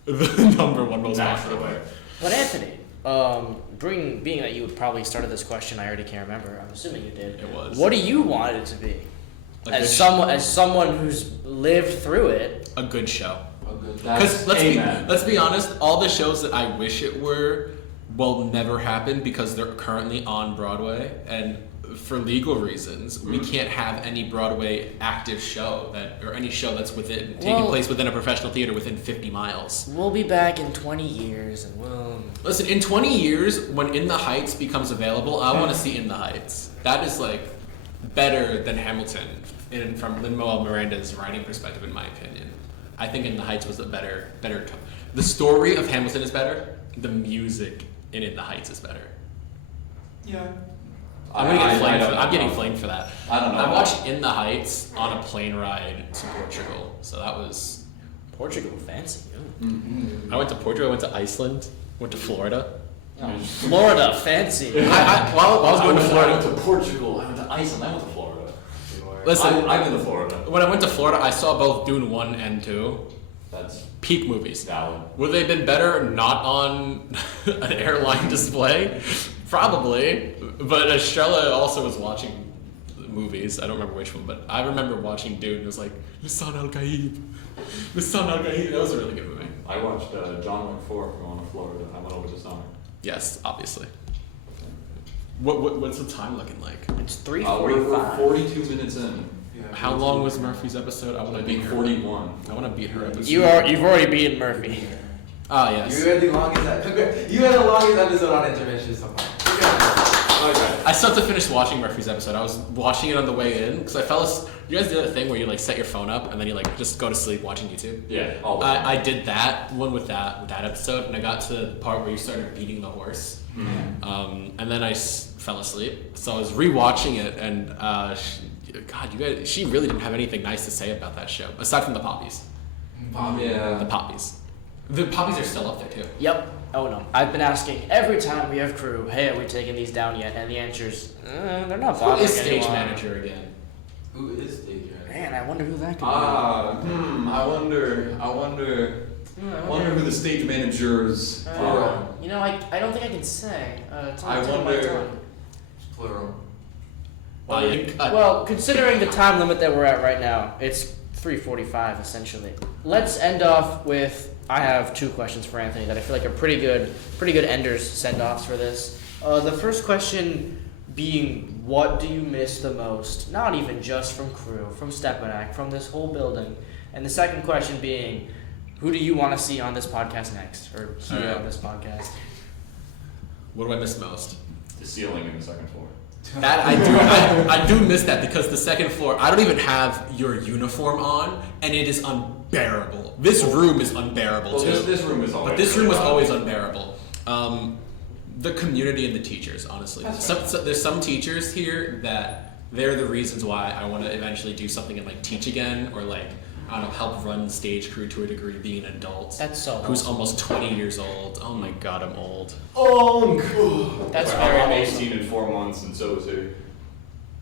the number one most popular one. But Anthony, being that you probably started this question, I already can't remember. I'm assuming you did. It was. What do you want it to be? A As someone who's lived through it. A good show. That's Because let's be honest, all the shows that I wish it were will never happen because they're currently on Broadway, and for legal reasons, we can't have any Broadway active show or any show that's taking place within a professional theater within 50 miles. We'll be back in 20 years, and we'll. Listen, in 20 years, when In the Heights becomes available, I want to see In the Heights. That is like better than Hamilton, from Lin-Manuel Miranda's writing perspective, in my opinion. I think In the Heights was a better. The story of Hamilton is better. The music in the Heights is better. Yeah. I'm getting flamed for that. I don't know. I watched In the Heights on a plane ride to Portugal, so that was. Portugal, fancy. I went to Portugal. I went to Iceland. Went to Florida. Oh, Florida, fancy. While I was going to Florida. I went to Portugal. I went to Iceland. I went to Florida. Listen, I've been to Florida. when I went to Florida, I saw both Dune 1 and 2. That's Peak movies. valid. Would they have been better not on an airline display? Probably. But Estrella also was watching movies. I don't remember which one, but I remember watching Dune and it was like, Lisan al-Gaib. Lisan al-Gaib. That was a really good movie. I watched John Wick 4 going to Florida. I went over to summer. Yes, obviously. What's the time looking like? It's We're 3:45. 42 minutes in. Yeah. How long was Murphy's episode? I want I to think beat her. 41. I want to beat her episode. You've already beaten Murphy. Ah, yes. You had the longest episode on Intermission so far. Okay. I still have to finish watching Murphy's episode. I was watching it on the way in because I fell asleep. You guys did that thing where you like set your phone up and then you like just go to sleep watching YouTube. Yeah. All the time. I did that one with that episode, and I got to the part where you started beating the horse, and then I fell asleep. So I was rewatching it, and God, you guys, she really didn't have anything nice to say about that show aside from the poppies. Yeah. The poppies. The poppies are still up there too. Yep. Oh no. I've been asking every time we have crew, hey, are we taking these down yet? And the answer's, they're not Who bothering is stage anyone. manager again? Who is stage manager? Man, I wonder who that could be. I wonder who the stage managers are. You know, I don't think I can say. It's on I the tip of my wonder- tongue. Plural. Well, considering the time limit that we're at right now, it's 3:45 essentially. Let's end off with. I have two questions for Anthony that I feel like are pretty good enders send-offs for this. The first question being, what do you miss the most? Not even just from crew, from Stepanak, from this whole building. And the second question being, who do you want to see on this podcast next, or hear Alright. on this podcast? What do I miss most? The ceiling in the second floor. That I do miss that because the second floor, I don't even have your uniform on, and it is unbearable. This room is unbearable Well, too. this room is always. But this room was always unbearable. The community and the teachers, honestly. That's There's some teachers here that they're the reasons why I want to eventually do something and like teach again, or like, I don't know, help run stage crew to a degree, being an adult. That's so who's awesome. almost 20 years old. Oh my god, I'm old. That's Wait, very I'm awesome. 18 in 4 months, and so is he.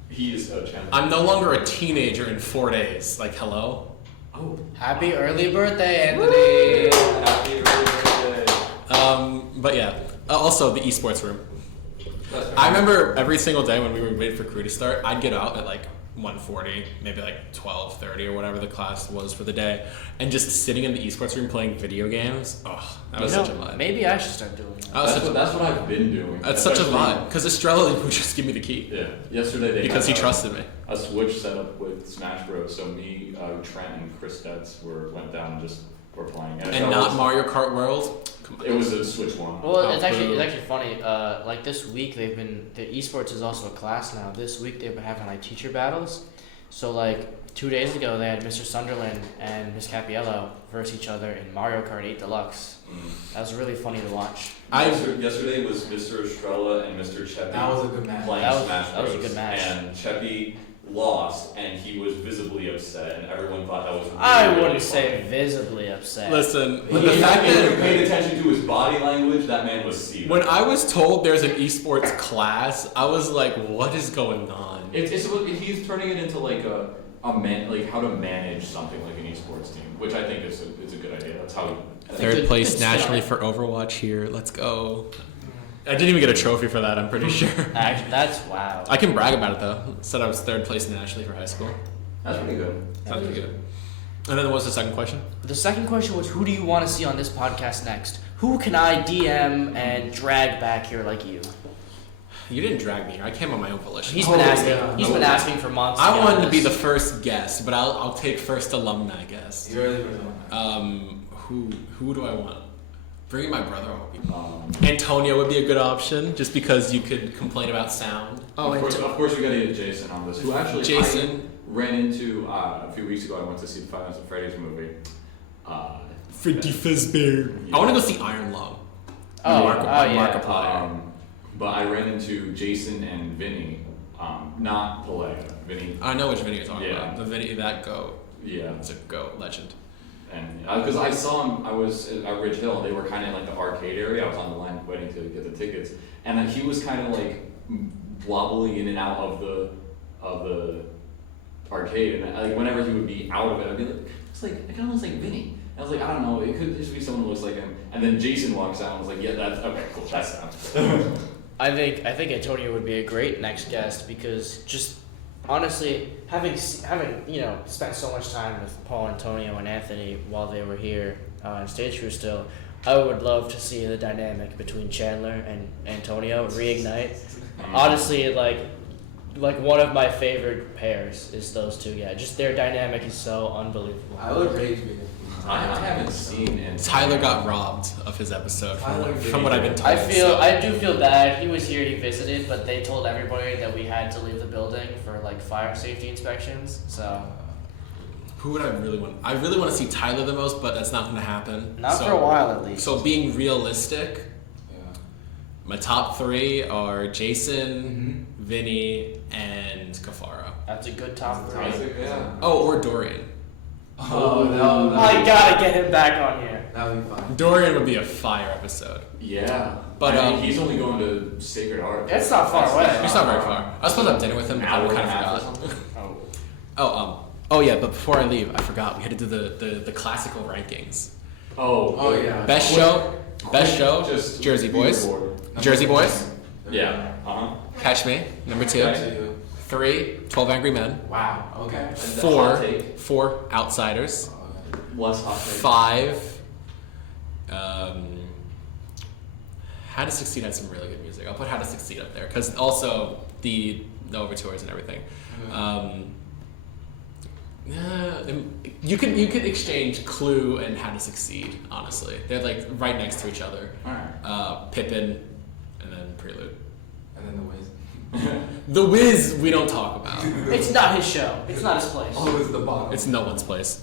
He is a champion. I'm no longer a teenager in 4 days. Like, hello? Oh. Happy early birthday, Anthony. Happy birthday. But yeah, also the esports room. That's I remember every single day when we would wait for crew to start, I'd get out at like 1:40, maybe like 12:30 or whatever the class was for the day, and just sitting in the esports room playing video games. Oh, that was such a vibe. Maybe I should start doing that. That's what I've been doing. That's such a Especially- vibe, because Estrella would just give me the key. Yeah. Yesterday they Because he had trusted me. a Switch set up with Smash Bros. So me, Trent, and Chris Detz went down and just were playing. And not Mario Kart World? Come on. It was a Switch one. Well, Oh, it's actually boo. funny. Like this week, the esports is also a class now. This week they've been having like teacher battles. So like 2 days ago, they had Mr. Sunderland and Miss Capiello versus each other in Mario Kart 8 Deluxe. That was really funny to watch. Yesterday was Mr. Estrella and Mr. Cheppy That was a good match. playing That was- Smash that was a Bros. good match. And Cheppy lost, and he was visibly upset, and everyone thought that was really, I really wouldn't funny. say visibly upset. Listen, But the fact that you paid attention to his body language, that man was seething. when I was told there's an esports class, I was like, what is going on? He's turning it into like like how to manage something like an esports team, which I think is a good idea. That's how. Third place good nationally start. for Overwatch here. Let's go. I didn't even get a trophy for that, I'm pretty sure. Actually, that's wow. I can brag about it though. Said I was third place nationally for high school. That's pretty good. Sounds pretty good. And then what was the second question? The second question was, who do you want to see on this podcast next? Who can I DM and drag back here like you? You didn't drag me here. I came on my own volition. He's been asking. yeah. He's been asking for months. I be wanted to be honest. the first guest, but I'll take first alumni guest. You're really good. Who do I want? Bringing my brother on. Um, Antonio would be a good option, just because you could complain about sound. Oh, of course, we gotta get Jason on this. Who actually Jason. I ran into a few weeks ago. I went to see the Five Nights at Freddy's movie. Freddy Fazbear. I want to go see Iron Lung. Oh, Markiplier. yeah. But I ran into Jason and Vinny, not Pelea. Vinny, I know which video you're talking Yeah. about. The video, that goat. yeah. It's a goat legend. And because I saw him, I was at Ridge Hill. They were kind of in like the arcade area. I was on the line waiting to get the tickets, and then he was kind of like wobbling in and out of the arcade. And like whenever he would be out of it, I'd be like, it's like it kind of looks like Vinny. And I was like, I don't know, it could just be someone who looks like him. And then Jason walks out and was like, yeah, that's okay, cool, that's him. I think Antonio would be a great next guest because just honestly having spent so much time with Paul, Antonio, and Anthony while they were here in Stage Crew still, I would love to see the dynamic between Chandler and Antonio reignite. Honestly, like one of my favorite pairs is those two guys. Just their dynamic is so unbelievable. I would rage me. I haven't seen it. Tyler got robbed of his episode Tyler from what I've been told. I do feel bad. He was here, he visited, but they told everybody that we had to leave the building for like fire safety inspections. So Who would I really want? I really want to see Tyler the most, but that's not going to happen. not for a while at least. So being realistic, Yeah. my top three are Jason, Vinny, and Kafara. That's a good top three. Isaac, yeah. Oh, or Dorian. Oh no, I gotta get him back on here. that would be fun. Dorian would be a fire episode. Yeah. But, I mean, he's only going to Sacred Heart. That's not far away. It's not very far. I was supposed to have dinner with him, but I Hour and kind a half or of forgot. something. Oh yeah, but before I leave, I forgot we had to do the classical rankings. Oh yeah. Best show, Just Jersey Boys. leaderboard. Jersey Boys, Yeah. Catch Me, number 2. Back to you. 3, 12 Angry Men. Wow. Okay. Hot 4, take. 4 Outsiders. Less hot take. 5, How to Succeed had some really good music. I'll put How to Succeed up there because also the overtures and everything. You could exchange Clue and How to Succeed. Honestly, they're like right next to each other. Alright. Pippin, and then Prelude. And then the Wiz. The Wiz we don't talk about. It's not his show. It's not his place. Oh, it's the bottom. It's no one's place.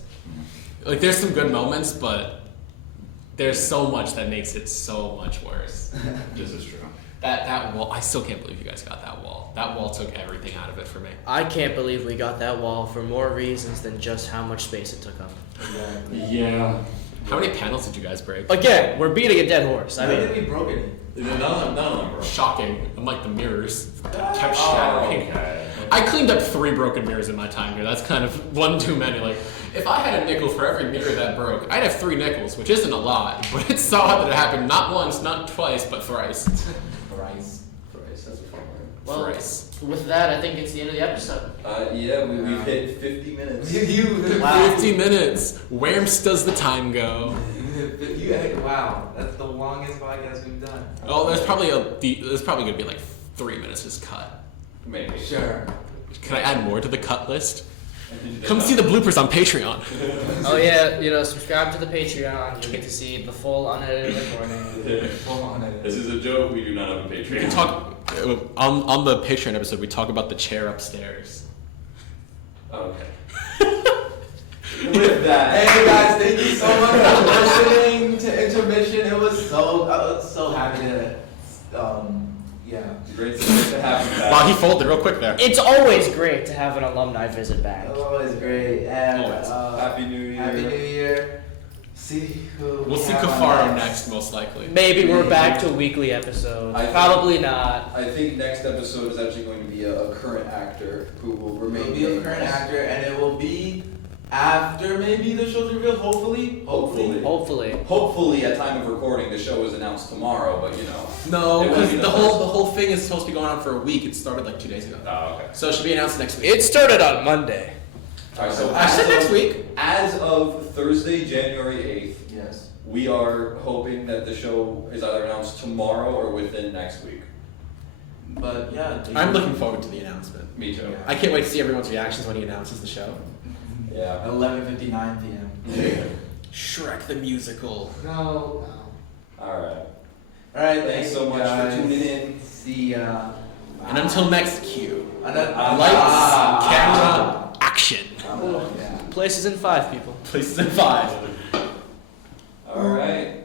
Like there's some good moments, but There's so much that makes it so much worse. This is true. That wall, I still can't believe you guys got that wall. That wall took everything out of it for me. I can't believe we got that wall for more reasons than just how much space it took up. Yeah. How many panels did you guys break? Again, we're beating a dead horse. I I mean, think we broke it. None of them were. Shocking. Unlike the mirrors, kept Oh, shattering. okay. I cleaned up 3 broken mirrors in my time here. That's kind of one too many. Like, if I had a nickel for every mirror that broke, I'd have 3 nickels, which isn't a lot, but it's so hard that it happened not once, not twice, but thrice. Rice. That's a fun word. well, Thrice. with that, I think it's the end of the episode. Yeah, we've hit 50 minutes. Wow. 50 minutes. Where does the time go? Wow, that's the longest podcast we've done. Oh, there's probably gonna be like 3 minutes just cut. Maybe. Sure. Can I add more to the cut list? Come see the bloopers on Patreon. Oh yeah, subscribe to the Patreon. You'll get to see the full unedited recording. Hold on. This is a joke. We do not have a We Patreon. talk on the Patreon episode. We talk about the chair upstairs. Okay. With that. Hey guys, thank you so much for listening to Intermission. I was so happy to, yeah. Great to have you back. Wow, he folded real quick there. It's always great to have an alumni visit back. Always great. And Always. Happy New Year. Happy New Year. See who We'll we see have on Kafaro next, most likely. Maybe we're back to weekly episodes. I think- Probably not. I think next episode is actually going to be a current actor who will remain Maybe a current nameless. actor, and it will be after maybe the show's revealed. Hopefully. Hopefully. At time of recording, the show is announced tomorrow, but No, It because won't be the the whole thing is supposed to be going on for a week. It started like 2 days ago. Oh, okay. So it should be announced next week. It started on Monday. Alright, so I said next week. As of Thursday, January 8th, Yes. we are hoping that the show is either announced tomorrow or within next week. But yeah. I'm looking forward to the announcement. Me too. I can't wait to see everyone's reactions when he announces the show. Yeah. 11:59 p.m. Shrek the musical. No. Alright. All right. Thanks so much guys. for tuning in. See ya. And until next cue, Lights, camera, action. Yeah. Places in 5 people. Places in 5. Alright.